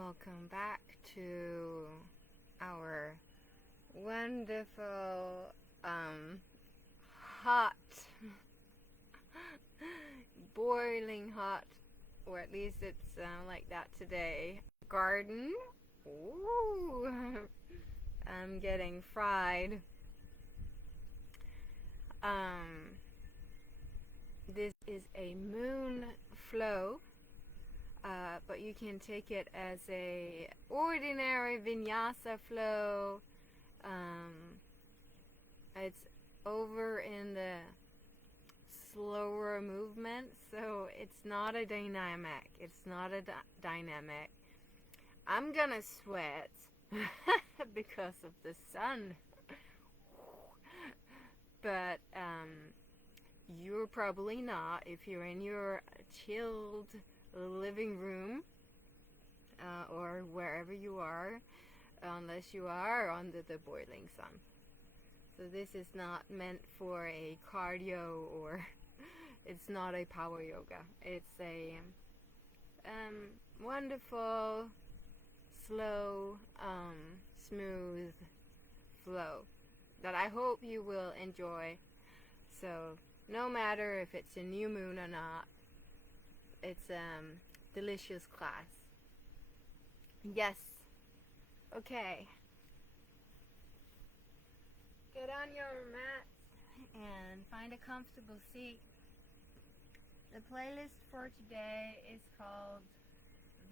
Welcome back to our wonderful, hot, boiling hot, or at least it's like that today, garden. Ooh, I'm getting fried. This is a moon flow. But you can take it as a ordinary vinyasa flow. It's over in the slower movement, so it's not a dynamic. I'm gonna sweat because of the sun, but you're probably not if you're in your chilled living room or wherever you are, unless you are under the boiling sun. So this is not meant for a cardio, or it's not a power yoga. It's a wonderful, slow, smooth flow that I hope you will enjoy. So no matter if it's a new moon or not, it's delicious class. Yes. Okay. Get on your mat and find a comfortable seat. The playlist for today is called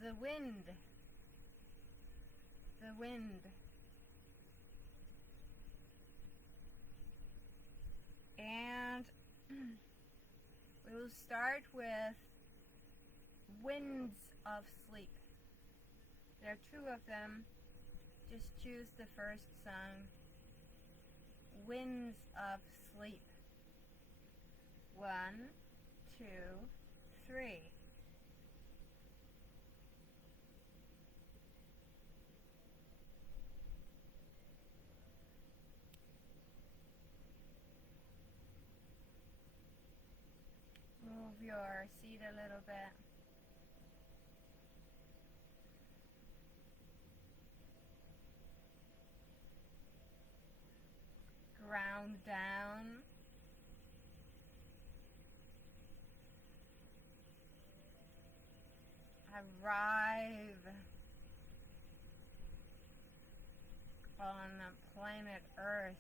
The Wind. The Wind. And we will start with Winds of Sleep. There are two of them. Just choose the first song. Winds of Sleep. 1, 2, 3. Move your seat a little bit. Ground down. Arrive on the planet Earth.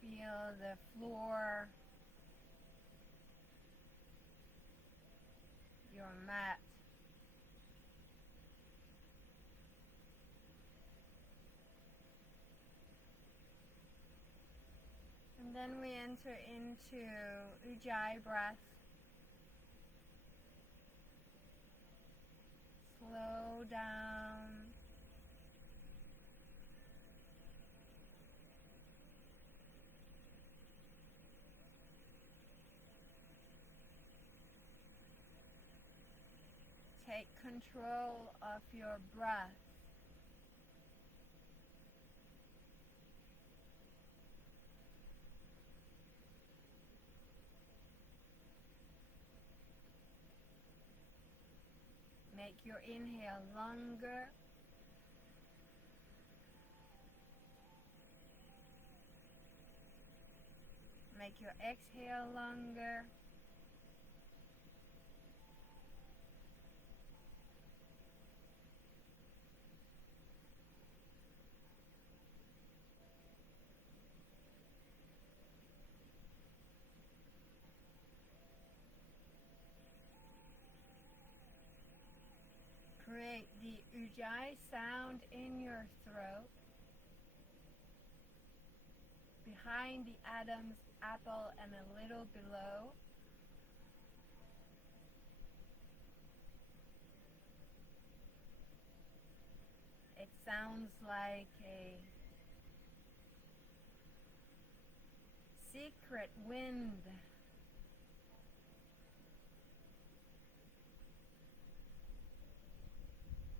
Feel the floor, your mat. And then we enter into Ujjayi breath. Slow down. Take control of your breath. Make your inhale longer. Make your exhale longer. Create the Ujjayi sound in your throat, behind the Adam's apple and a little below. It sounds like a secret wind.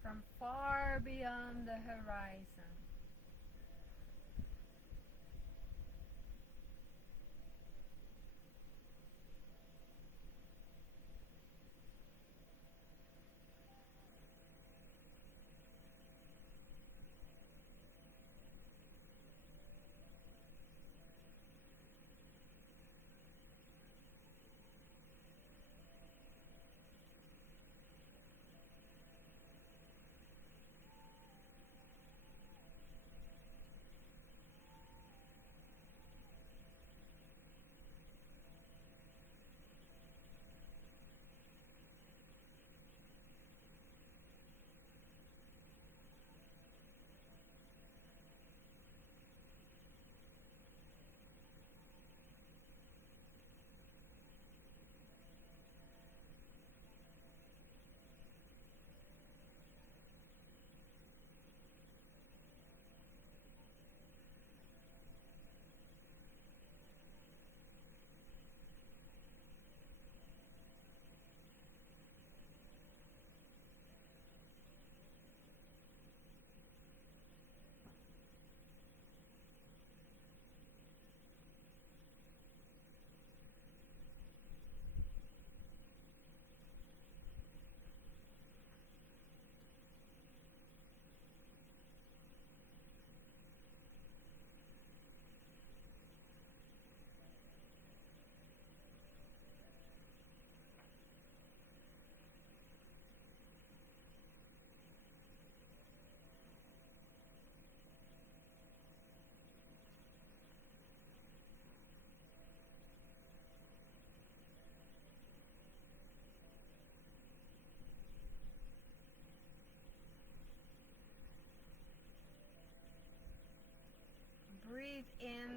From far beyond the horizon.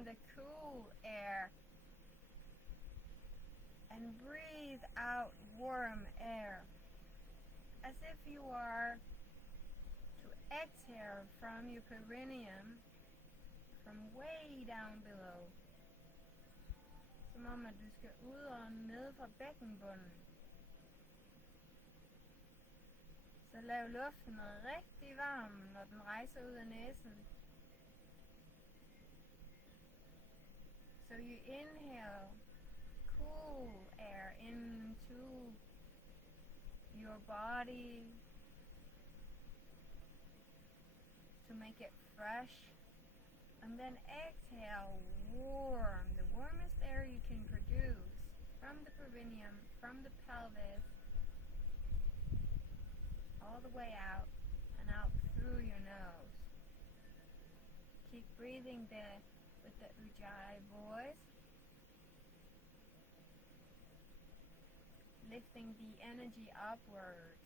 in the cool air and breathe out warm air, as if you are to exhale from your perineum, from way down below. Som om at du skal ud og ned fra bækkenbunden. Så lav luften rigtig varm, når den rejser ud af næsen. So you inhale cool air into your body to make it fresh, and then exhale warm, the warmest air you can produce from the perineum, from the pelvis, all the way out and out through your nose. Keep breathing with the ujjayi voice, lifting the energy upwards.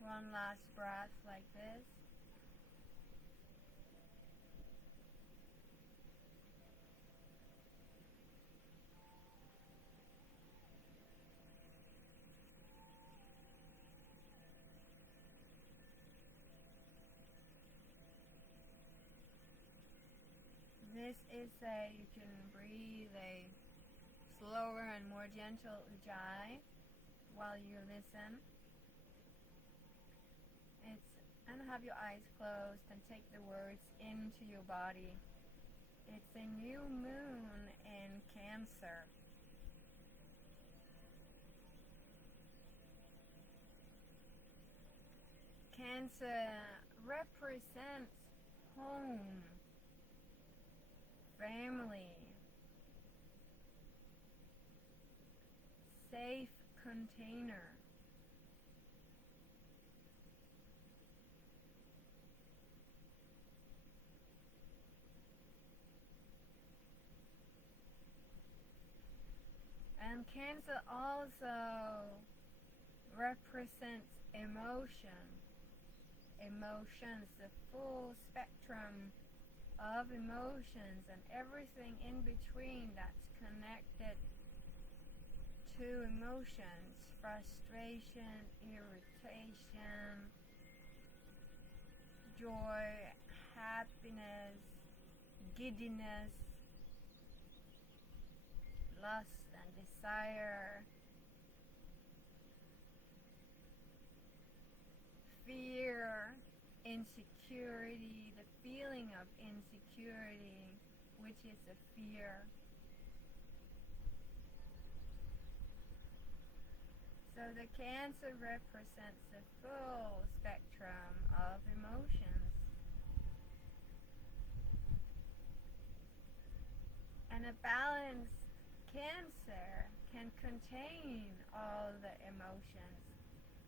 One last breath like this. This is you can breathe a slower and more gentle ujjayi while you listen. And have your eyes closed and take the words into your body. It's a new moon in Cancer. Cancer represents home, family, safe container. And Cancer also represents emotions, the full spectrum of emotions and everything in between that's connected to emotions: frustration, irritation, joy, happiness, giddiness, lust and desire, fear, insecurity, the feeling of insecurity, which is a fear. So the Cancer represents the full spectrum of emotions. And a balanced Cancer can contain all the emotions.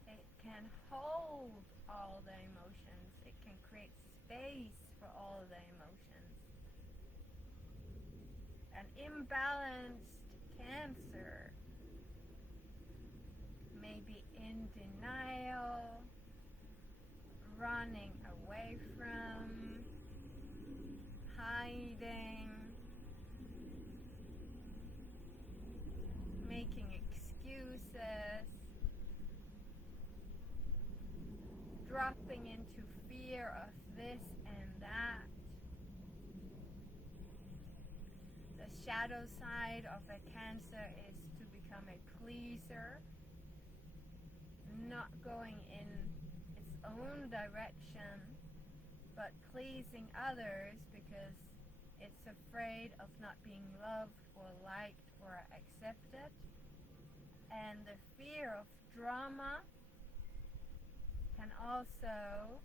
It can hold all the emotions. It can create space for all the emotions. An imbalanced Cancer may be in denial dropping into fear of this and that. The shadow side of a Cancer is to become a pleaser, not going in its own direction, but pleasing others because it's afraid of not being loved or liked or accepted. And the fear of drama can also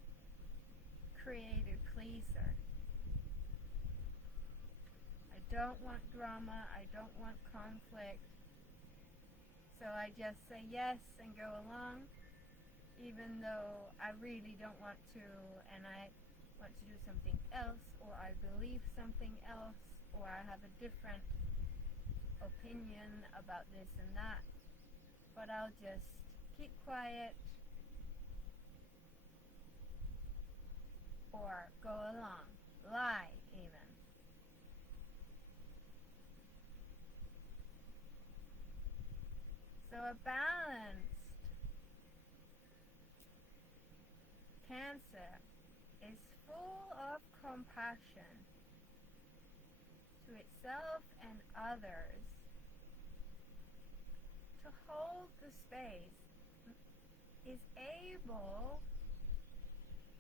create a pleaser. I don't want drama, I don't want conflict, so I just say yes and go along, even though I really don't want to, and I want to do something else, or I believe something else, or I have a different opinion about this and that. But I'll just keep quiet or go along, lie even. So a balanced Cancer is full of compassion to itself and others, to hold the space, is able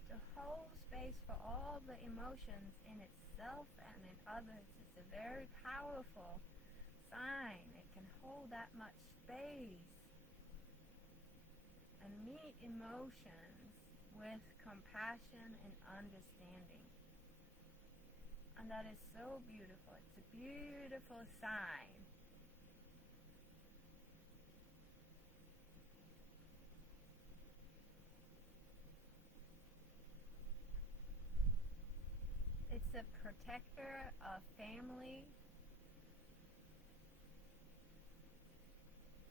to hold space for all the emotions in itself and in others. It's a very powerful sign. It can hold that much space and meet emotions with compassion and understanding. And that is so beautiful. It's a beautiful sign. It's a protector of family.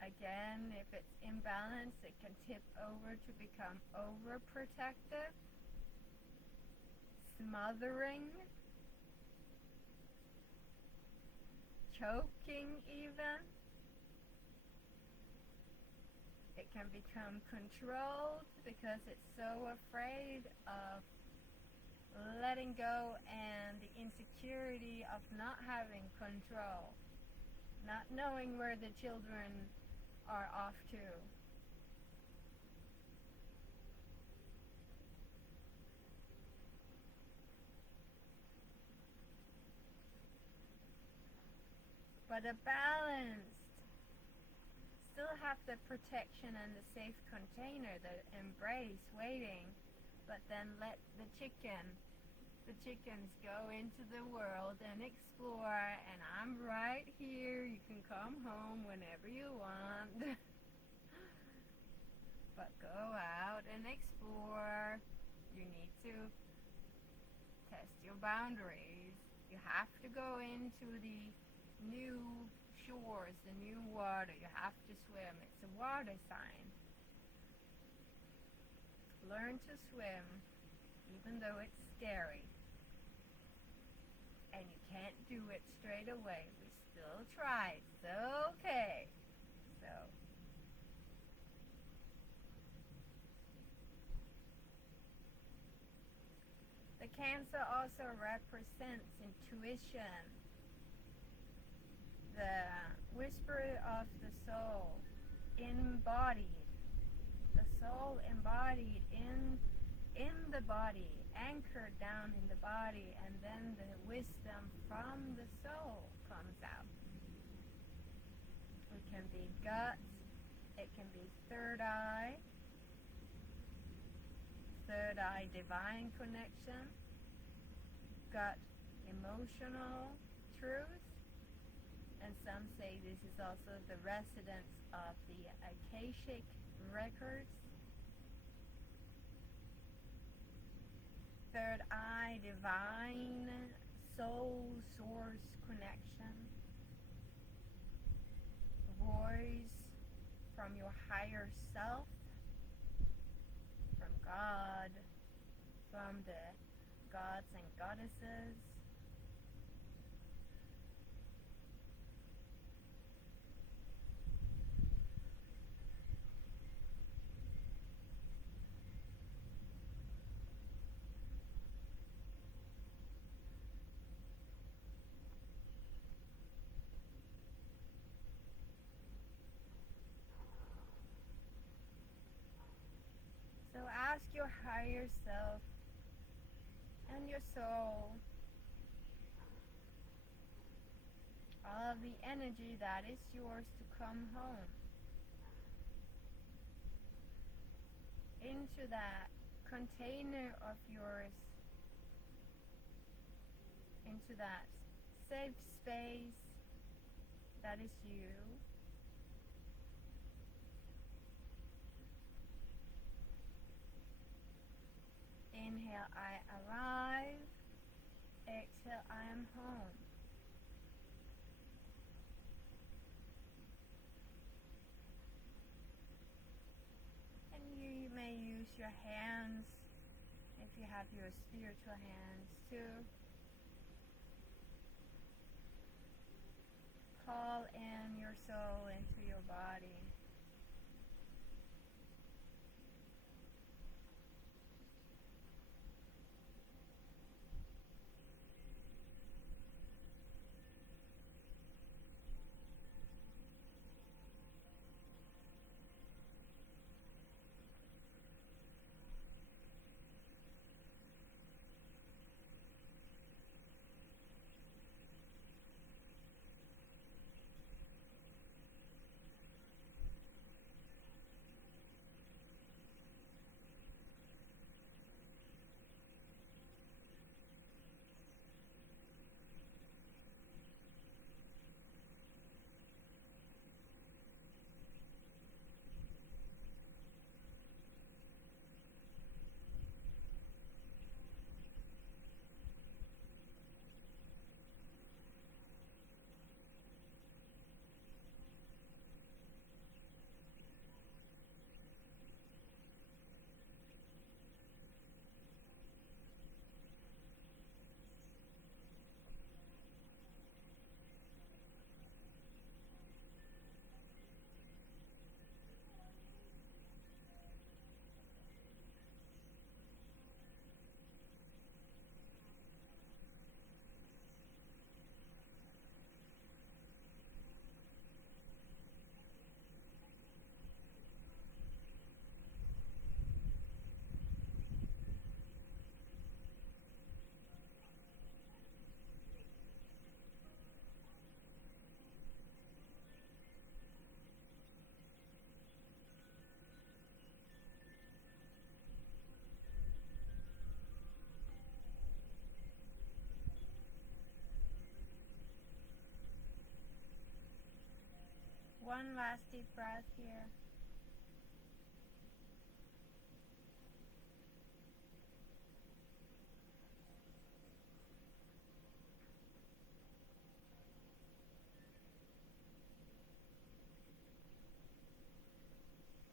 Again, if it's imbalanced, it can tip over to become overprotective, smothering, choking even. It can become controlled because it's so afraid of letting go and the insecurity of not having control, not knowing where the children are off to. But a balanced still have the protection and the safe container, the embrace waiting, but then let the chickens go into the world and explore, and I'm right here, you can come home whenever you want. But go out and explore. You need to test your boundaries. You have to go into the new shores, the new water. You have to swim. It's a water sign. Learn to swim, even though it's scary. And you can't do it straight away. We still try. It's okay. So, the Cancer also represents intuition, the whisper of the soul, embodied. The soul embodied in the body, anchored down in the body, and then the wisdom from the soul comes out. It can be guts, it can be third eye divine connection, gut emotional truth, and some say this is also the residence of the Akashic records. Third eye, divine soul source connection. Voice from your higher self, from God, from the gods and goddesses. yourself and your soul all of the energy that is yours to come home into that container of yours, into that safe space that is you. Inhale, I arrive. Exhale, I am home. And you may use your hands, if you have your spiritual hands, to call in your soul into your body. One last deep breath here.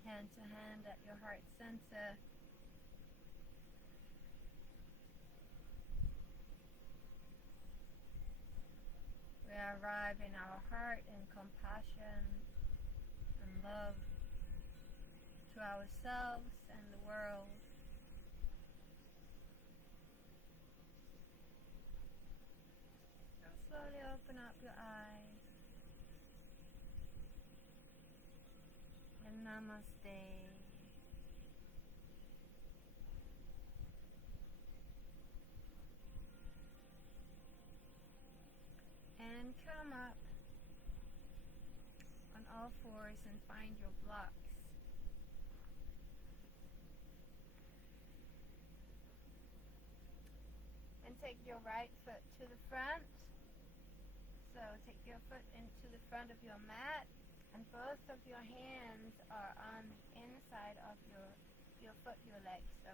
Hand to hand at your heart center. We arrive in our heart in compassion and love to ourselves and the world. And slowly open up your eyes. And namaste. And come up on all fours and find your blocks. And take your right foot to the front. So take your foot into the front of your mat, and both of your hands are on the inside of your foot, your leg. So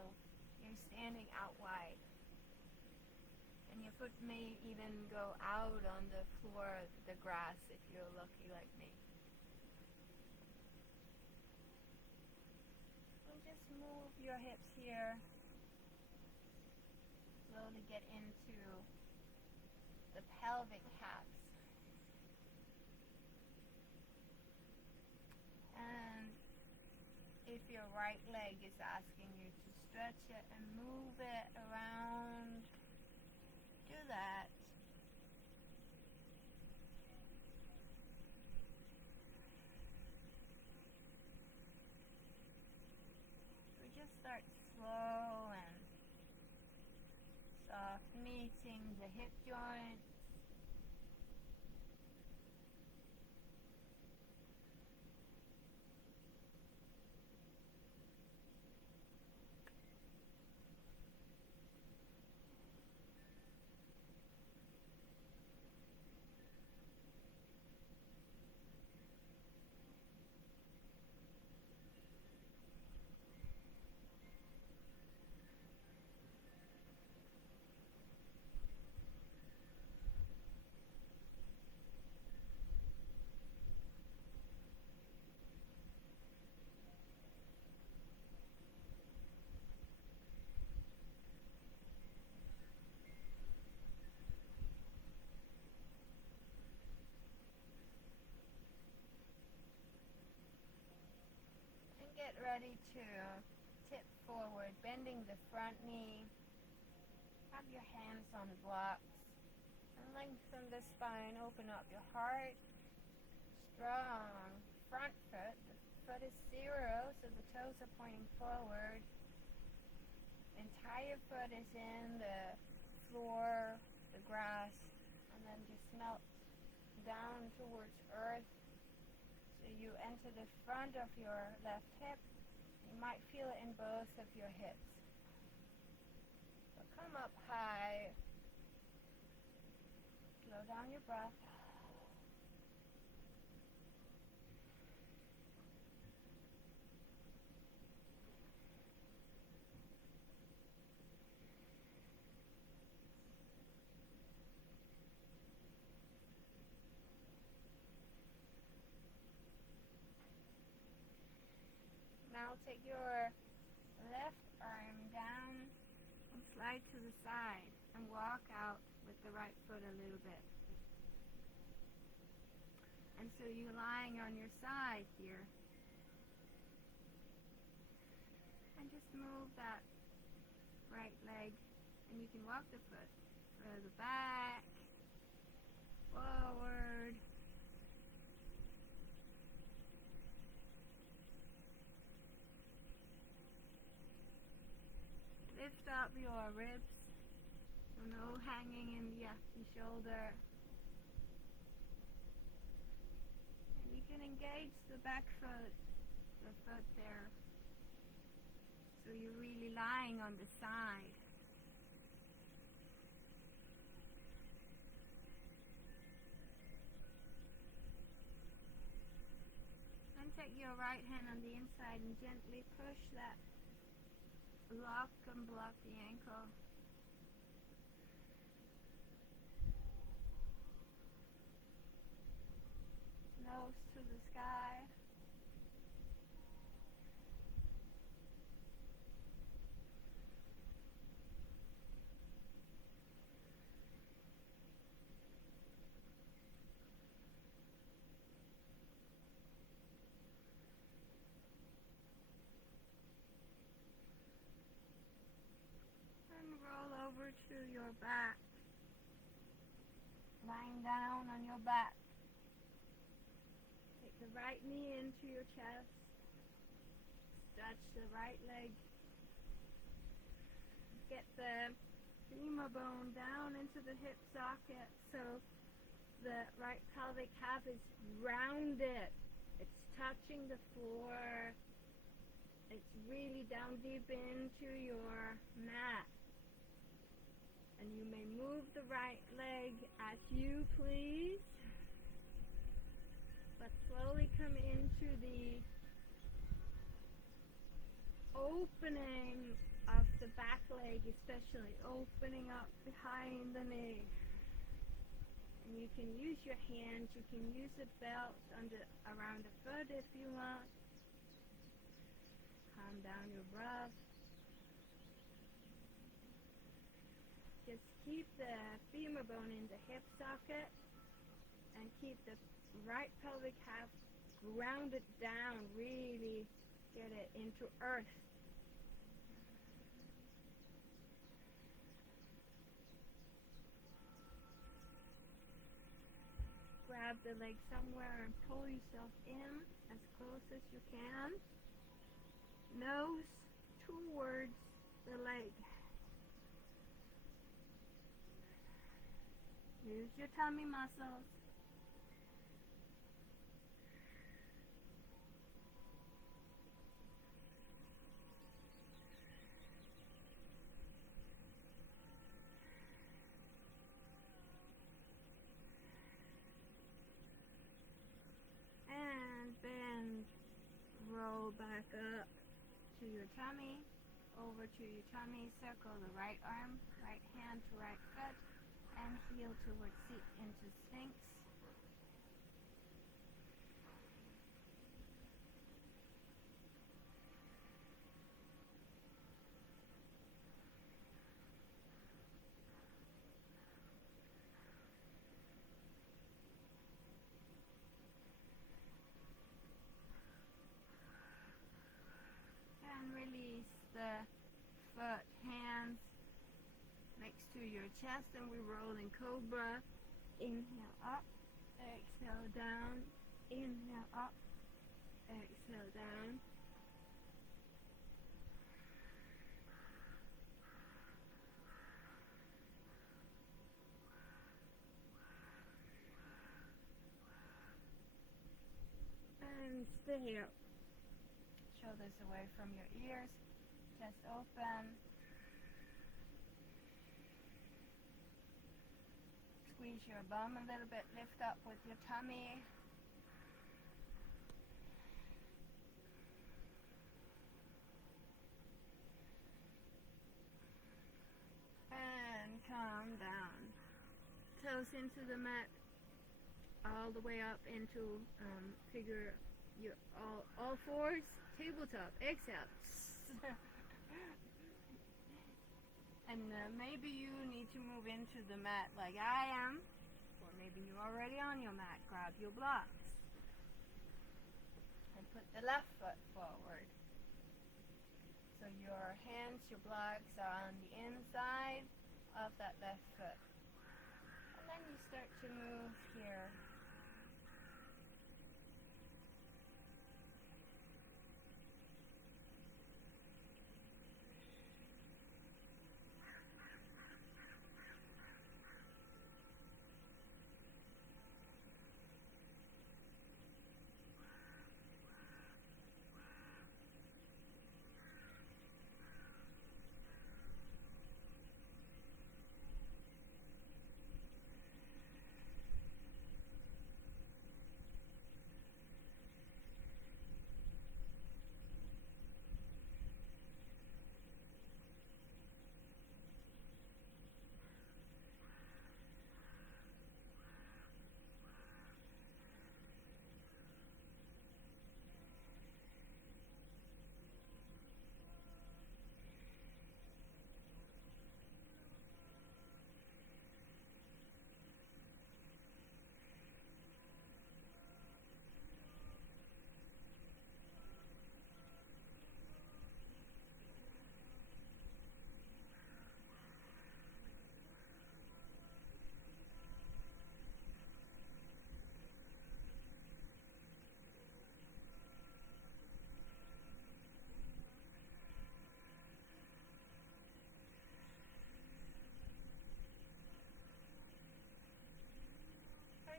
you're standing out wide. And your foot may even go out on the floor, the grass, if you're lucky like me. And just move your hips here. Slowly get into the pelvic calves. And if your right leg is asking you to stretch it and move it around, do that. We just start slow and of meeting the hip joints. Get ready to tip forward, bending the front knee. Have your hands on blocks and lengthen the spine. Open up your heart. Strong front foot. The foot is zero, so the toes are pointing forward. Entire foot is in the floor, the grass, and then just melt down towards earth. So you enter the front of your left hip. You might feel it in both of your hips. So come up high. Slow down your breath. Now take your left arm down and slide to the side and walk out with the right foot a little bit. And so you're lying on your side here. And just move that right leg, and you can walk the foot further back, forward. Lift up your ribs, so no hanging in the shoulder. And you can engage the back foot, the foot there. So you're really lying on the side. And take your right hand on the inside and gently push that lock and block the ankle. Nose to the sky. Roll over to your back, lying down on your back. Take the right knee into your chest, stretch the right leg, get the femur bone down into the hip socket so the right pelvic half is rounded, it's touching the floor, it's really down deep into your mat. And you may move the right leg as you please, but slowly come into the opening of the back leg, especially opening up behind the knee. And you can use your hands, you can use a belt around the foot if you want. Calm down your breath. Just keep the femur bone in the hip socket and keep the right pelvic half grounded down. Really get it into earth. Grab the leg somewhere and pull yourself in as close as you can. Nose towards the leg. Use your tummy muscles. And bend, roll back up to your tummy, over to your tummy, circle the right arm, right hand to right foot, and heel towards seat into Sphinx. And release the foot, hands next to your chest, and we roll in cobra. Inhale up, exhale down, inhale up, exhale down. And stay up. Shoulders away from your ears, chest open. Squeeze your bum a little bit, lift up with your tummy. And calm down. Toes into the mat, all the way up into figure your all fours, tabletop, exhale. And maybe you need to move into the mat like I am, or maybe you're already on your mat. Grab your blocks and put the left foot forward. So your hands, your blocks are on the inside of that left foot. And then you start to move here.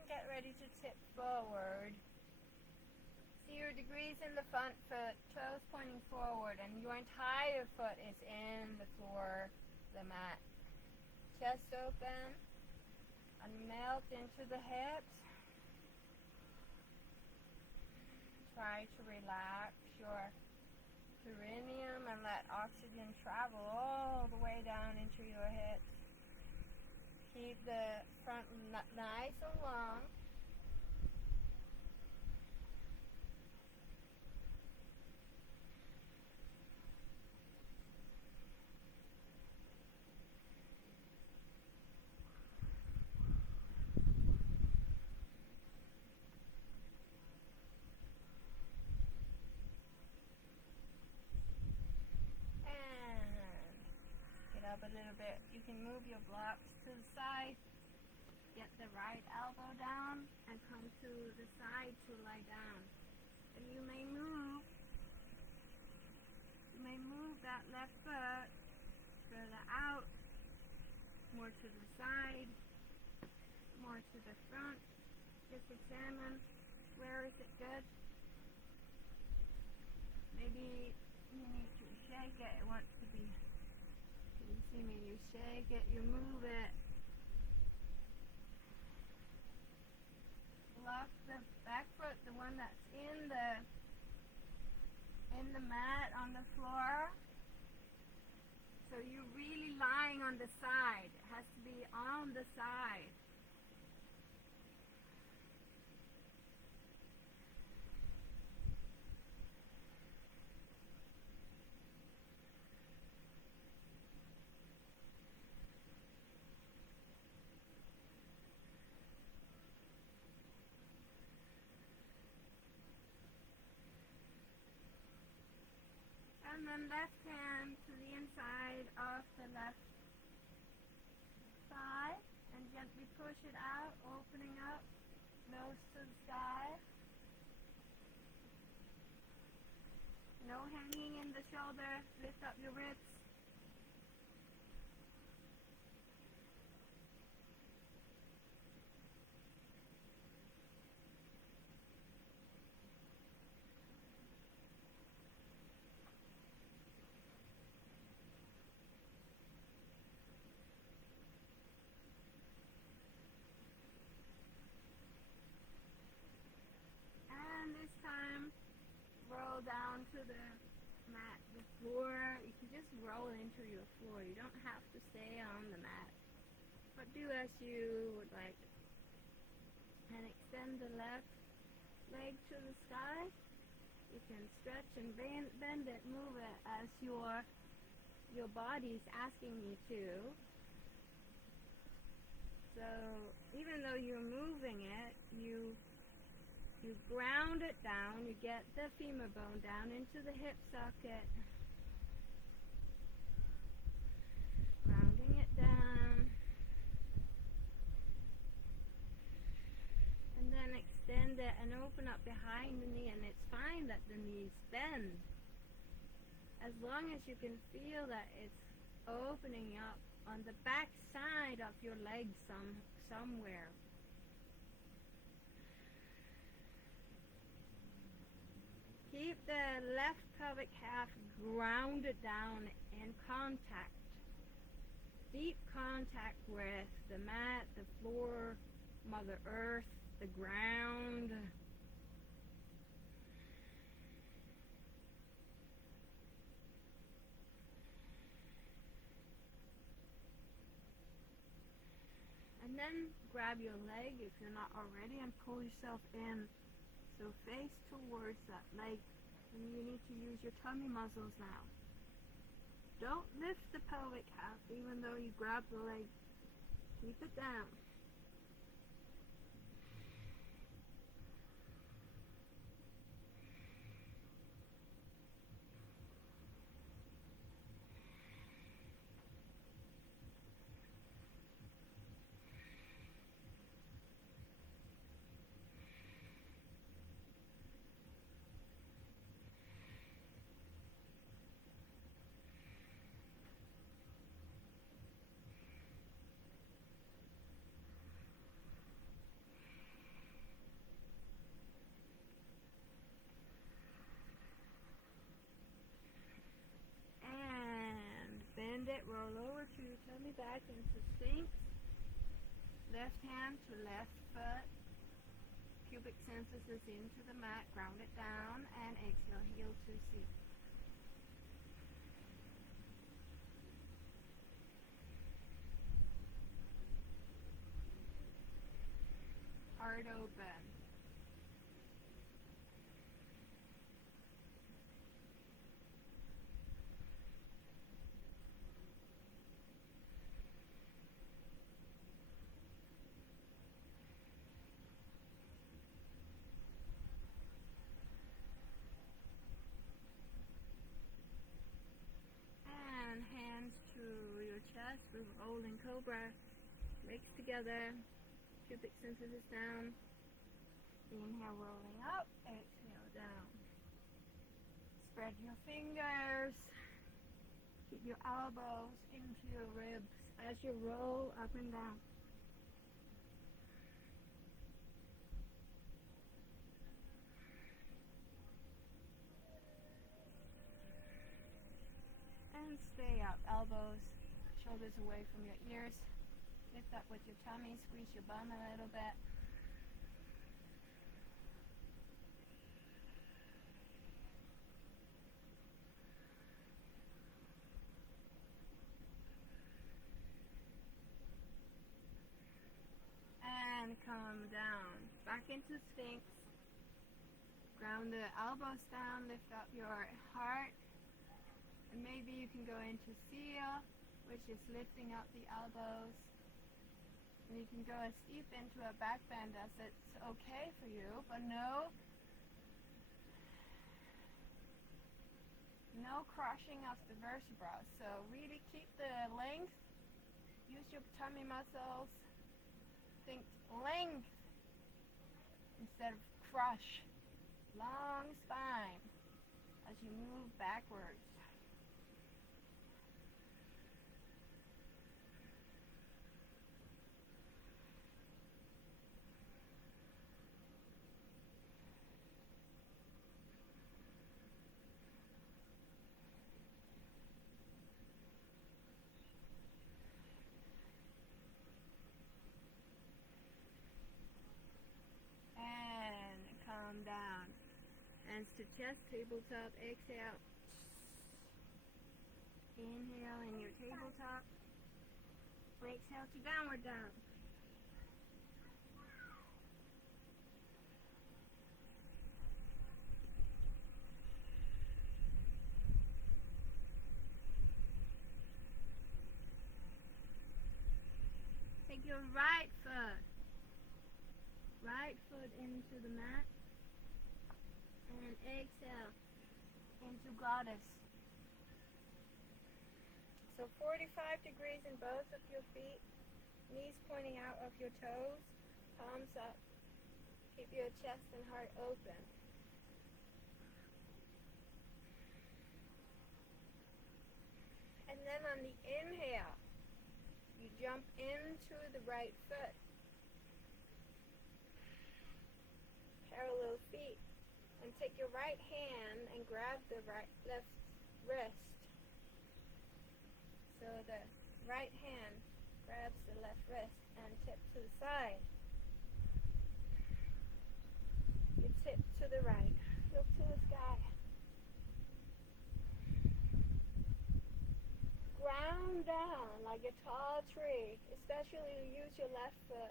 Get ready to tip forward. See your degrees in the front foot, toes pointing forward, and your entire foot is in the floor, the mat. Chest open, and melt into the hips. Try to relax your perineum and let oxygen travel all the way down into your hips. Keep the front nice and long. Up a little bit. You can move your blocks to the side, get the right elbow down, and come to the side to lie down. And you may move that left foot further out, more to the side, more to the front. Just examine where is it good. Maybe you need to shake it. It wants to be. Can you see me? You shake it, you move it. Lock the back foot, the one that's in the mat on the floor. So you're really lying on the side. It has to be on the side. And then left hand to the inside of the left thigh and gently push it out, opening up, nose to the sky. No hanging in the shoulder, lift up your ribs. And this time, roll down to the mat, the floor. You can just roll into your floor. You don't have to stay on the mat. But do as you would like. And extend the left leg to the sky. You can stretch and bend it, move it as your body's asking you to. So even though you're moving it, you ground it down, you get the femur bone down into the hip socket, grounding it down, and then extend it and open up behind the knee. And it's fine that the knees bend, as long as you can feel that it's opening up on the back side of your leg somewhere. Keep the left pelvic half grounded down in contact, deep contact with the mat, the floor, Mother Earth, the ground. And then grab your leg if you're not already and pull yourself in. So face towards that leg, and you need to use your tummy muscles now. Don't lift the pelvic half even though you grab the leg. Keep it down. It, roll over to your tummy back into Sphinx. Left hand to left foot. Pubic symphysis into the mat. Ground it down and exhale. Heel to seat. Heart open. With rolling cobra, legs together, pubic symphysis down. Inhale, rolling up, exhale down. Spread your fingers, keep your elbows into your ribs as you roll up and down. stay up. Elbows, shoulders away from your ears. Lift up with your tummy, squeeze your bum a little bit. And come down. Back into Sphinx. Ground the elbows down, lift up your heart. And maybe you can go into Seal, which is lifting up the elbows. And you can go as deep into a back bend as it's okay for you, but no crushing of the vertebrae. So really keep the length, use your tummy muscles, think length instead of crush. Long spine as you move backwards. Down. Hands to chest, tabletop, exhale. Inhale in your tabletop. Exhale to downward dog. Take your right foot into the mat. And exhale into goddess. So 45 degrees in both of your feet, knees pointing out of your toes, palms up. Keep your chest and heart open. And then on the inhale, you jump into the right foot. Parallel feet. And take your right hand and grab the left wrist. So the right hand grabs the left wrist and tip to the side. You tip to the right. Look to the sky. Ground down like a tall tree, especially use your left foot.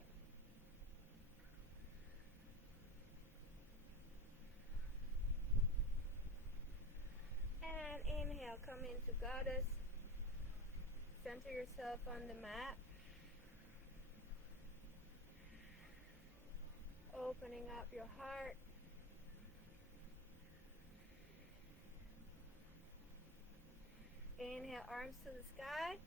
And inhale, come into goddess. Center yourself on the mat. Opening up your heart. Inhale, arms to the sky.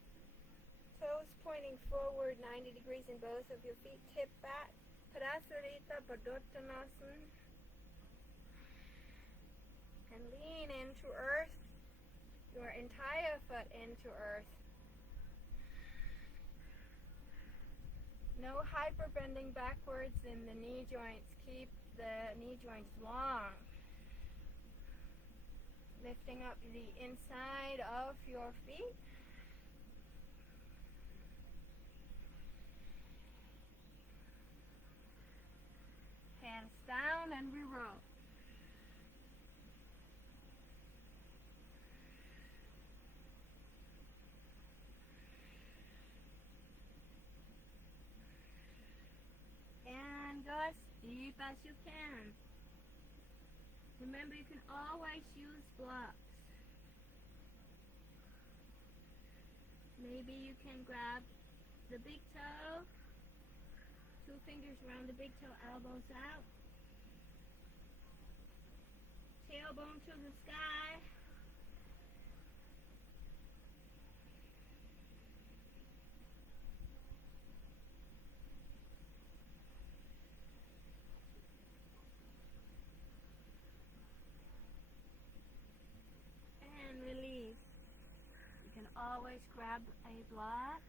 Toes pointing forward 90 degrees in both of your feet. Tip back. Prasarita Padottanasana. And lean into earth, your entire foot into earth. No hyper bending backwards in the knee joints. Keep the knee joints long. Lifting up the inside of your feet. Hands down and we roll. And go as deep as you can. Remember, you can always use blocks. Maybe you can grab the big toe, 2 fingers around the big toe, elbows out, tailbone to the sky. Always grab a block,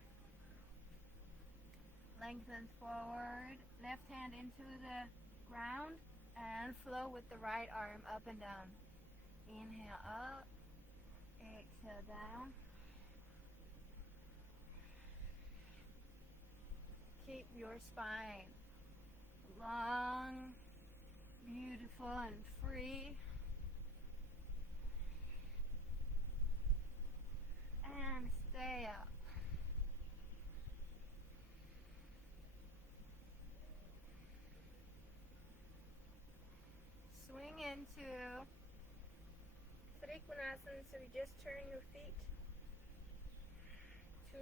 lengthen forward, left hand into the ground, and flow with the right arm up and down. Inhale up, exhale down. keep your spine long, beautiful, and free. And stay up. Swing into Trikonasana, so you just turn your feet to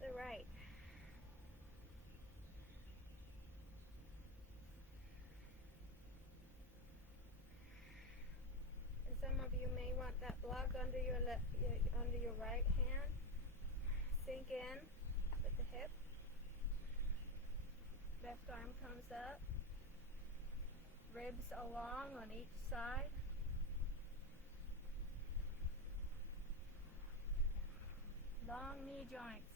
the right. And some of you may want that block under your right hand. Sink in with the hip. Left arm comes up. Ribs along on each side. Long knee joints.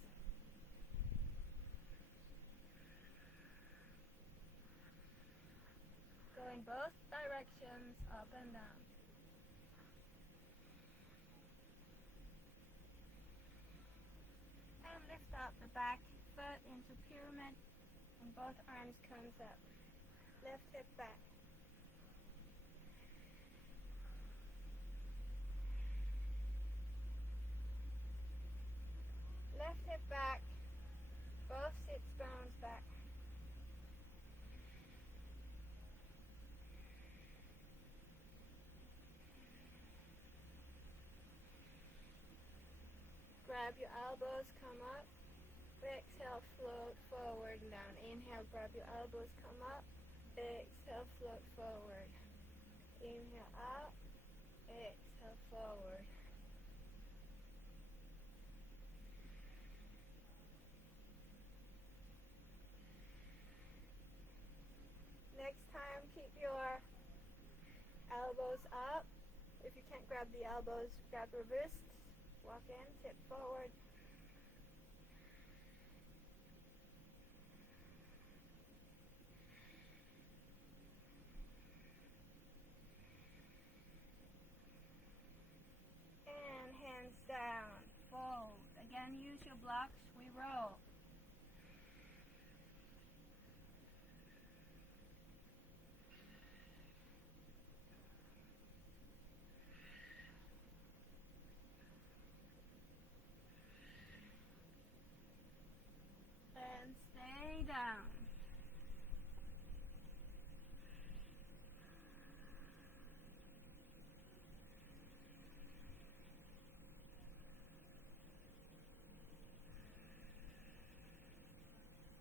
Going both directions, up and down. And lift up the back foot into pyramid, and both arms comes up. Left hip back. Left hip back, both sits bones back. Grab your elbows, come up. Exhale, float forward and down. Inhale, grab your elbows, come up. Exhale, float forward. Inhale, up. Exhale, forward. Next time, keep your elbows up. If you can't grab the elbows, grab your wrists. Walk in, tip forward. And hands down, fold. Again, use your blocks, we roll. And stay down.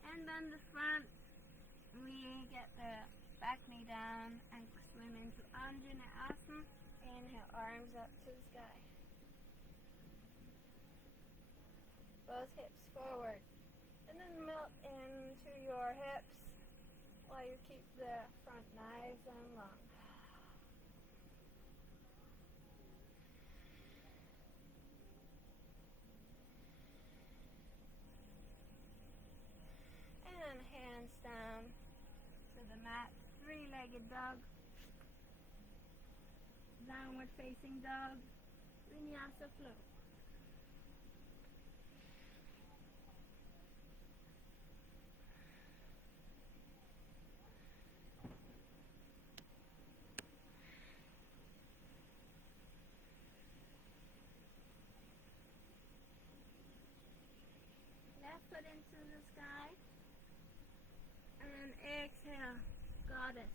And then the front, we get the back knee down and swim into Anjaneyasana. Inhale, arms up to the sky. Both hips forward. And then melt into your hips while you keep the front nice and long. And hands down to the mat, three-legged dog, downward facing dog, Vinyasa flow. Left foot into the sky. And exhale, goddess.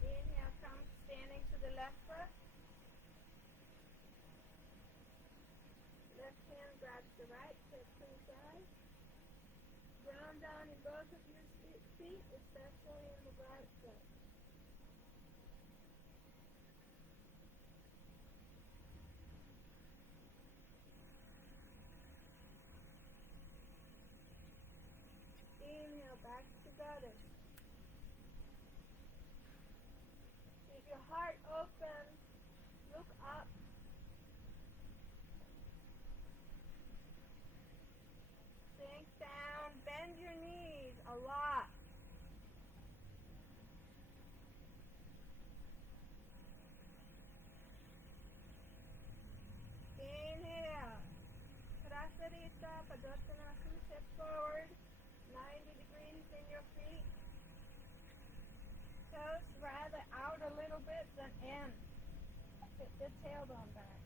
Inhale, come standing to the left foot. Left hand grabs the right, hip to the side. Ground down in both of your feet, especially in the right foot. Inhale, back to goddess. Keep your heart open heels up. Sink down, bend your knees a lot. Inhale. Prasarita Padottanasana, step forward. 90 degrees in your feet. Toes rather out a little bit than in. Sit the tailbone back.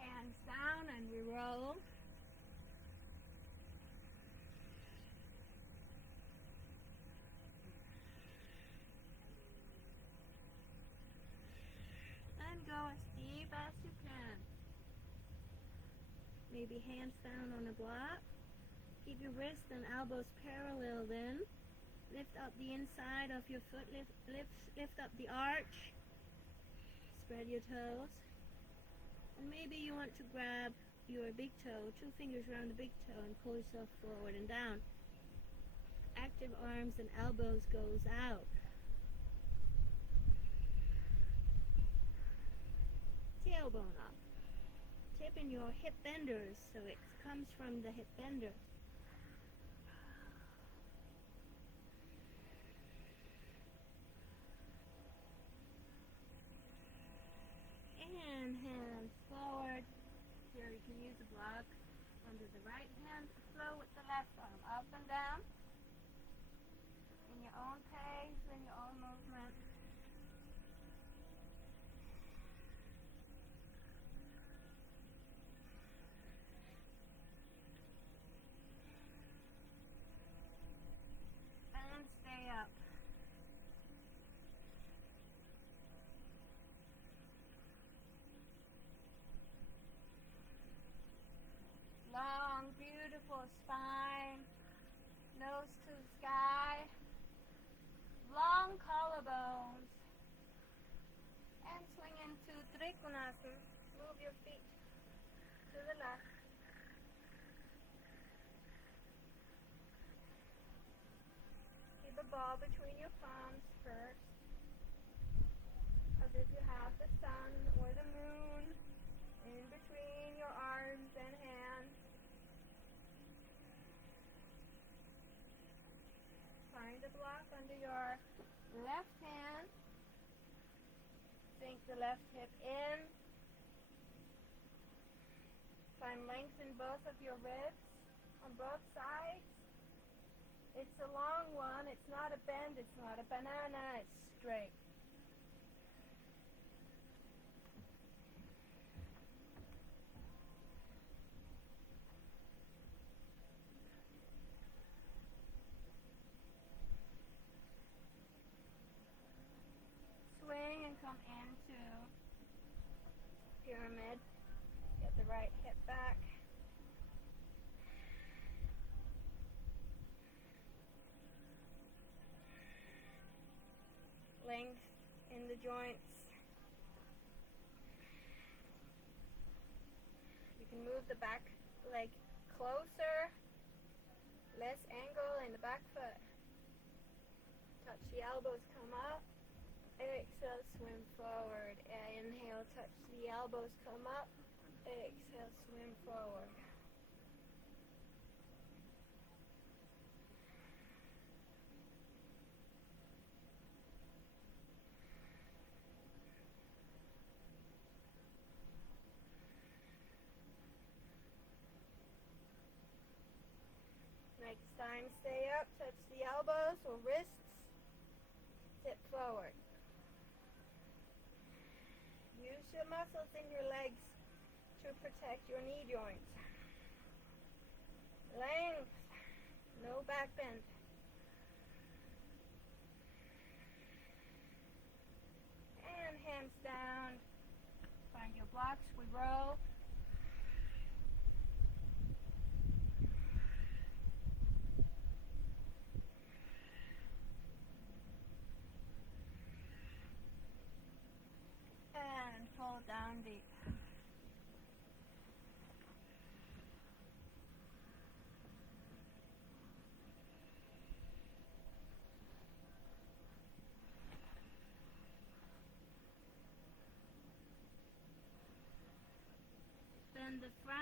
Hands down and we roll. And go as deep as you can. Maybe hands down on a block. Keep your wrists and elbows parallel then. Lift up the inside of your foot, lift up the arch. Spread your toes. And maybe you want to grab your big toe, 2 fingers around the big toe, and pull yourself forward and down. Active arms and elbows goes out. Tailbone up. Tipping your hip benders so it comes from the hip benders. And hands forward. Here you can use a block under the right hand to flow with the left arm. Up and down. In your own pace, in your own movement. And stay up. Long, beautiful spine, nose to the sky, long collarbones, and swing into Trikonasana. Move your feet to the left. Keep the ball between your palms first, as if you have the sun or the moon in between your arms and hands. Find a block under your left hand. Sink the left hip in. Find length in both of your ribs on both sides. It's a long one. It's not a bend. It's not a banana. It's straight. Swing and come into pyramid. Get the right hip back. Length in the joints. You can move the back leg closer. Less angle in the back foot. Touch the elbows, come up. Exhale, swim forward. Inhale, touch the elbows, come up. Exhale, swim forward. Next time, stay up, touch the elbows or wrists. Tip forward. Use your muscles in your legs to protect your knee joints. Length, no back bend. And hands down. Find your blocks, we roll.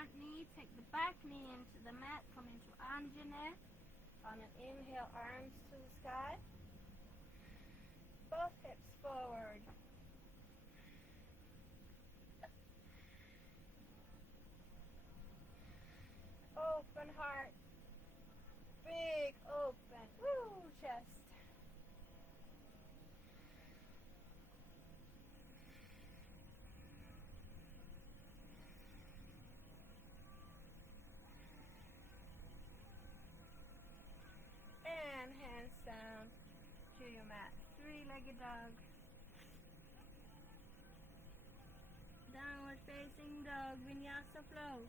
front knee, take the back knee into the mat, come into Anjana. On an inhale, arms to the sky. Both hips forward. Open heart. Big open. Woo, chest. And hands down to your mat. Three-legged dog. Downward facing dog, Vinyasa flow.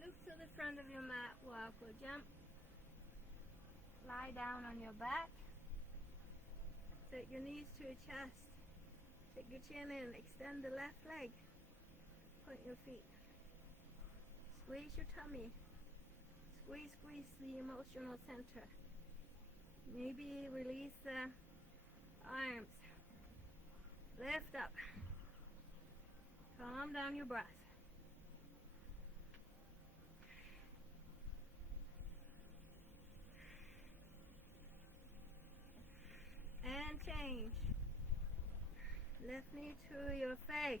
Look to the front of your mat, walk or jump. Lie down on your back. Take your knees to your chest. Take your chin in, extend the left leg. Point your feet. Squeeze your tummy. Squeeze the emotional center. Maybe release the arms. Lift up. Calm down your breath. And change. Left knee to your face.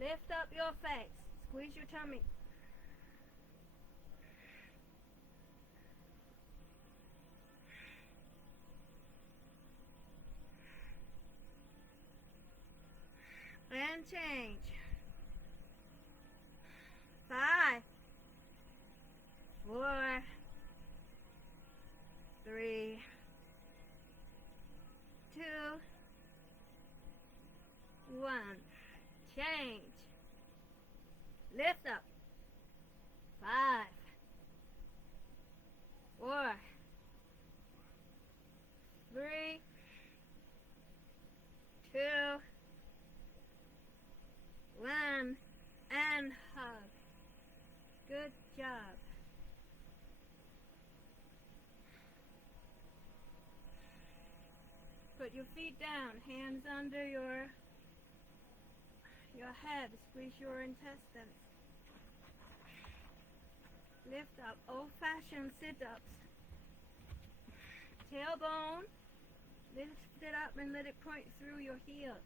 Lift up your face. Squeeze your tummy. And change. 5, 4, 3, 2, 1. Change. Lift up. 5, 4, 3, 2, 1, and hug. Good job. Put your feet down, hands under your head, squeeze your intestines. Lift up, old-fashioned sit-ups. Tailbone, lift it up and let it point through your heel.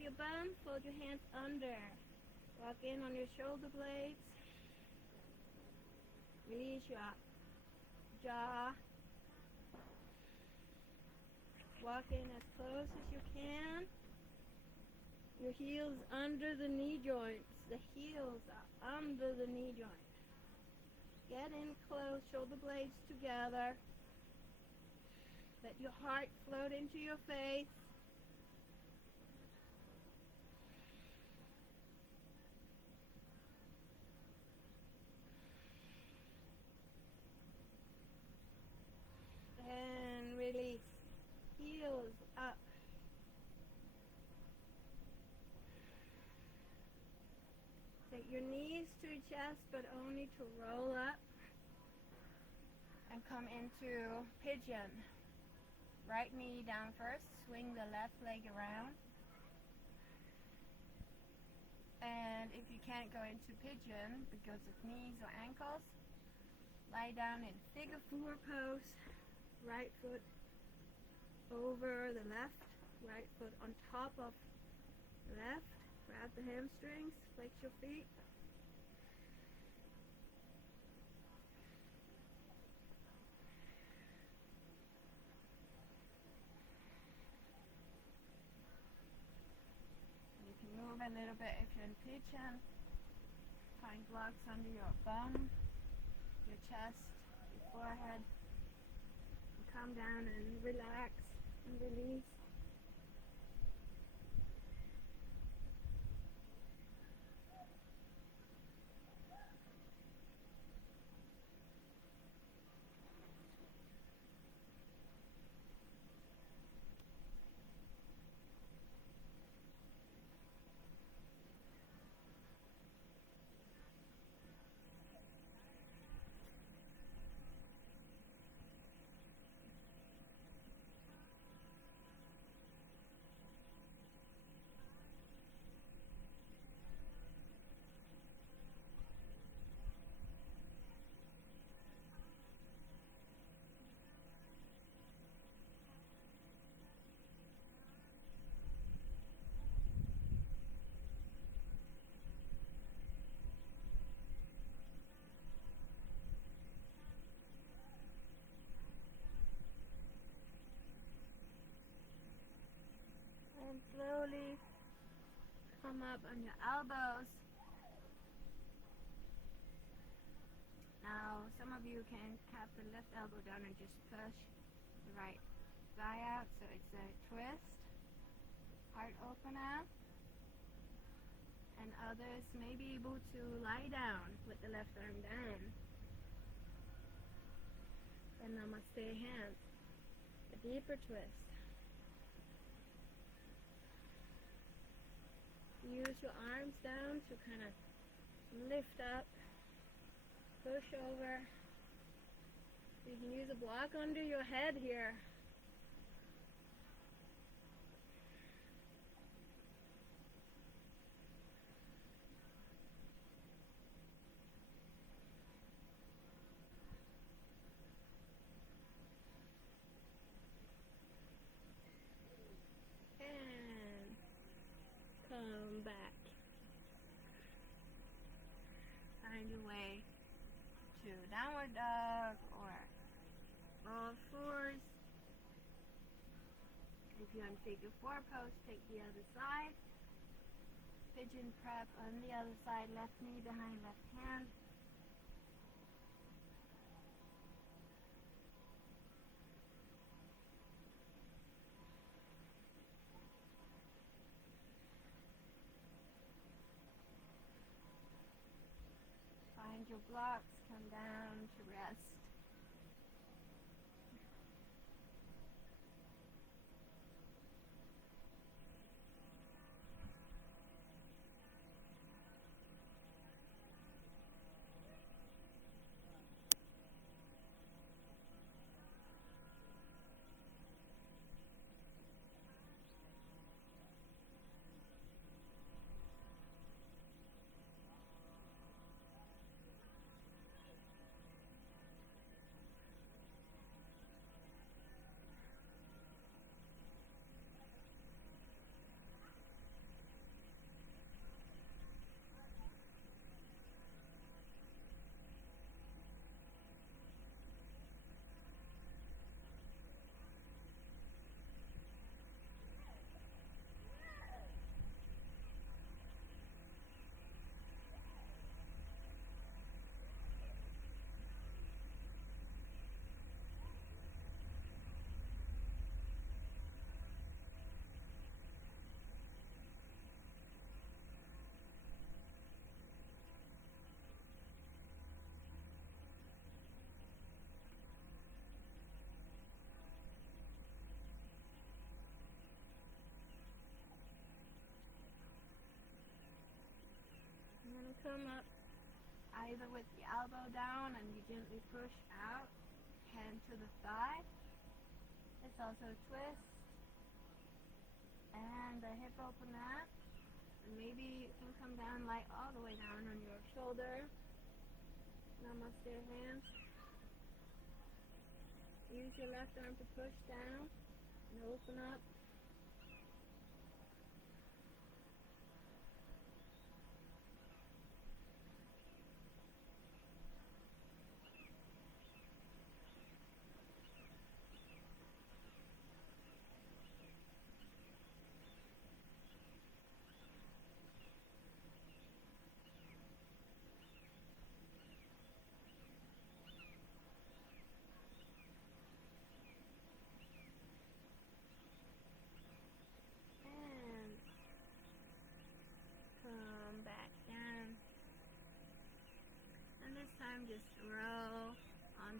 Your bum, fold your hands under. Walk in on your shoulder blades. Release your jaw. Walk in as close as you can. Your heels under the knee joints. The heels are under the knee joints. Get in close, shoulder blades together. Let your heart float into your face. And release. Heels up. Take your knees to your chest, but only to roll up. And come into pigeon. Right knee down first. Swing the left leg around. And if you can't go into pigeon because of knees or ankles, lie down in figure 4 pose. Right foot over the left, right foot on top of the left. Grab the hamstrings, flex your feet. You can move a little bit if you're in pigeon. Find blocks under your bum. your chest, your forehead. And calm down and relax and release. And slowly come up on your elbows. Now, some of you can have the left elbow down and just push the right thigh out, so it's a twist, heart opener. And others may be able to lie down with the left arm down. And namaste hands, a deeper twist. Use your arms down to kind of lift up, push over. You can use a block under your head here. And come back. Find your way to downward dog or roll of fours. If you're on figure four pose, take the other side. Pigeon prep on the other side, left knee behind left hand. Find your blocks, come down to rest. Come up either with the elbow down and you gently push out, hand to the thigh. It's also a twist and a hip opener. And maybe you can come down, light all the way down on your shoulder. Namaste hands. Use your left arm to push down and open up.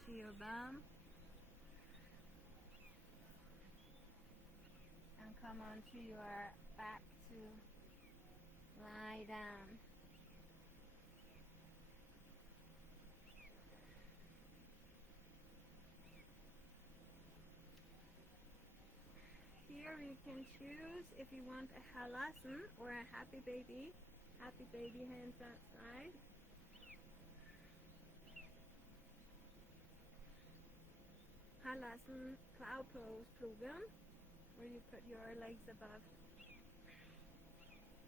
onto your bum and come onto your back to lie down. Here you can choose if you want a halasana or a happy baby. Happy baby, hands outside. Halasana, cloud pose, plogen, where you put your legs above.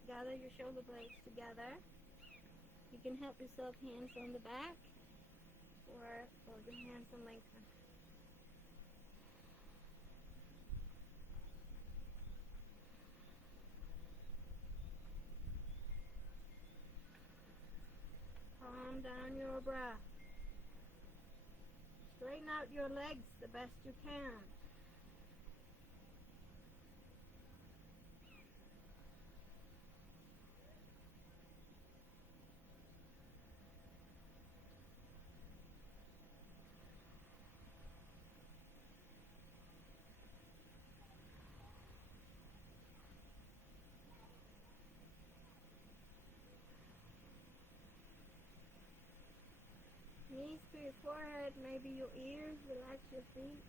Gather your shoulder blades together. You can help yourself, hands on the back, or fold your hands and lengthen. Calm down your breath. Straighten out your legs the best you can. Knees to your forehead, maybe your ears, relax your feet.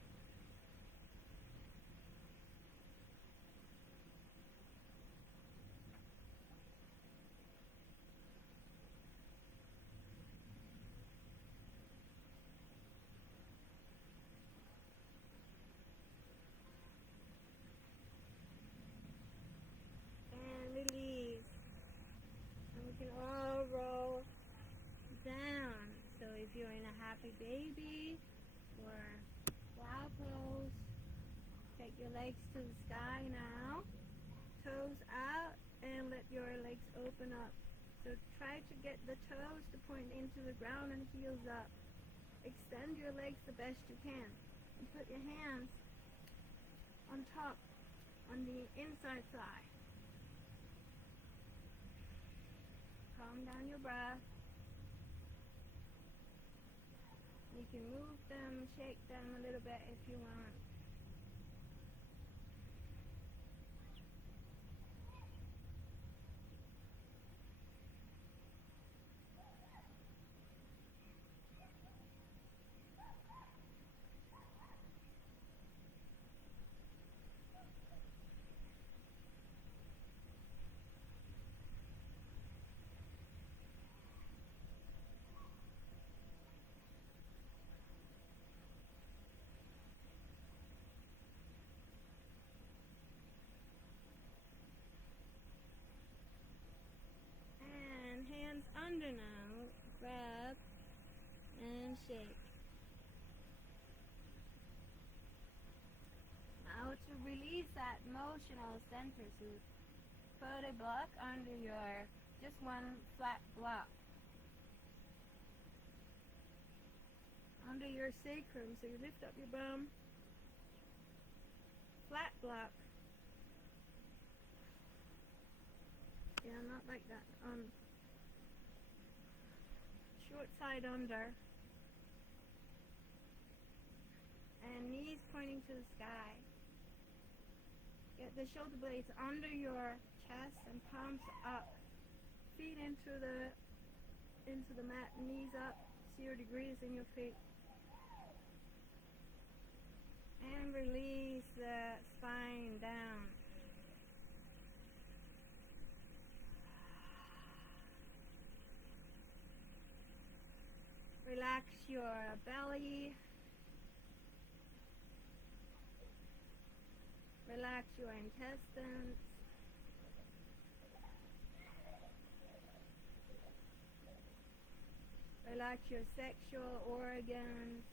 And release. And we can all roll down. So if you're in a happy baby or cloud pose, take your legs to the sky now. Toes out and let your legs open up. So try to get the toes to point into the ground and heels up. Extend your legs the best you can. And put your hands on top, on the inside thigh. Calm down your breath. You can move them, shake them a little bit if you want. Under now, grab and shake. Now to release that emotional center, so put a block under your, just one flat block under your sacrum. So you lift up your bum, flat block. Yeah, not like that. Short side under, and knees pointing to the sky. Get the shoulder blades under your chest and palms up. Feet into the mat, knees up, 0 degrees in your feet. And release the spine down. Relax your belly. Relax your intestines. Relax your sexual organs.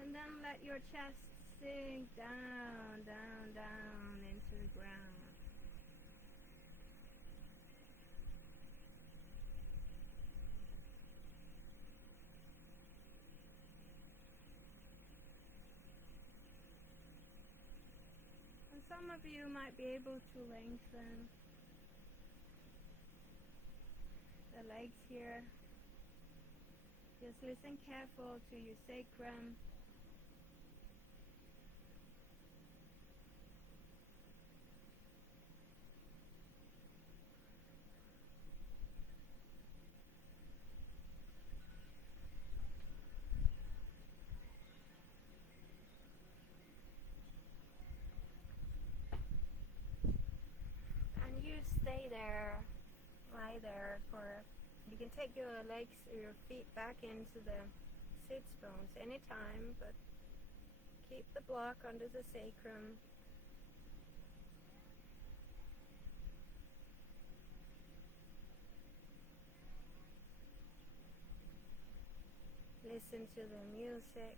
And then let your chest sink down, down, down into the ground. Some of you might be able to lengthen the legs here. Just listen careful to your sacrum. And you stay there, lie there for, you can take your legs or your feet back into the sits bones anytime, but keep the block under the sacrum. Listen to the music.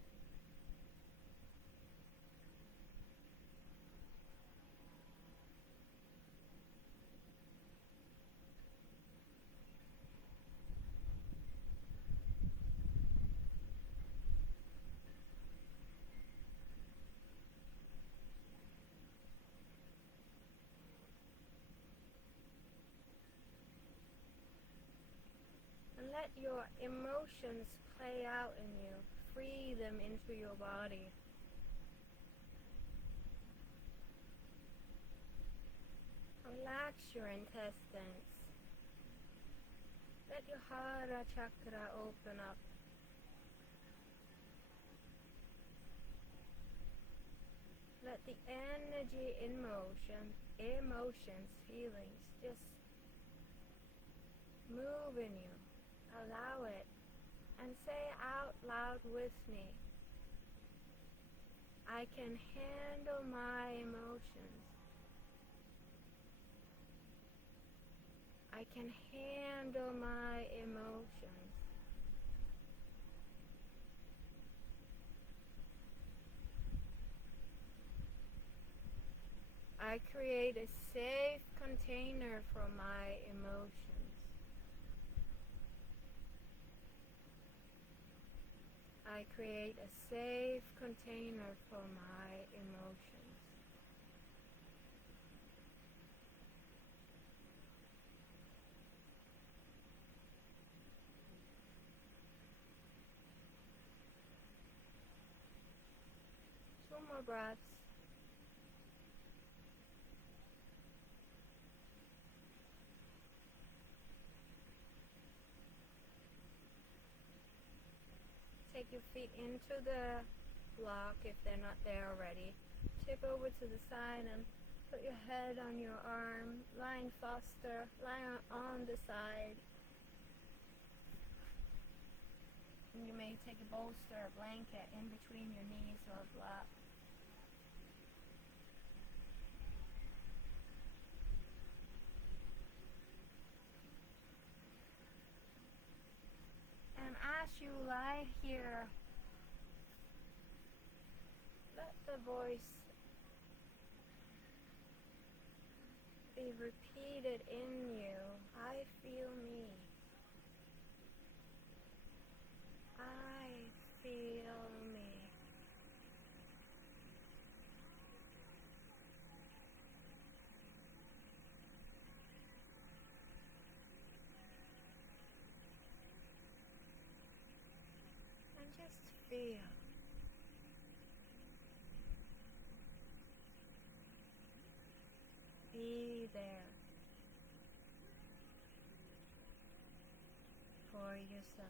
And let your emotions play out in you. Free them into your body. Relax your intestines. Let your Hara chakra open up. Let the energy in motion, emotions, feelings just move in you. Allow it. And say out loud with me, I can handle my emotions. I can handle my emotions. I create a safe container for my emotions. I create a safe container for my emotions. Two more breaths. Take your feet into the block if they're not there already. Tip over to the side and put your head on your arm. Lying faster, lie on the side. And you may take a bolster or blanket in between your knees or lap. And as you lie here, let the voice be repeated in you. I feel me. I feel me. And just feel. Be there for yourself.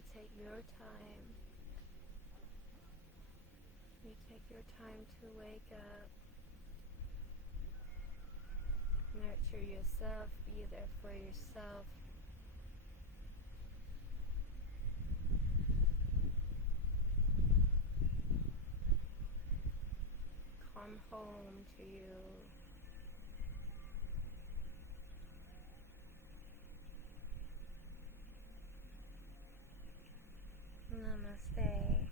You take your time. You take your time to wake up. Nurture yourself. Be there for yourself. Come home to you. Namaste.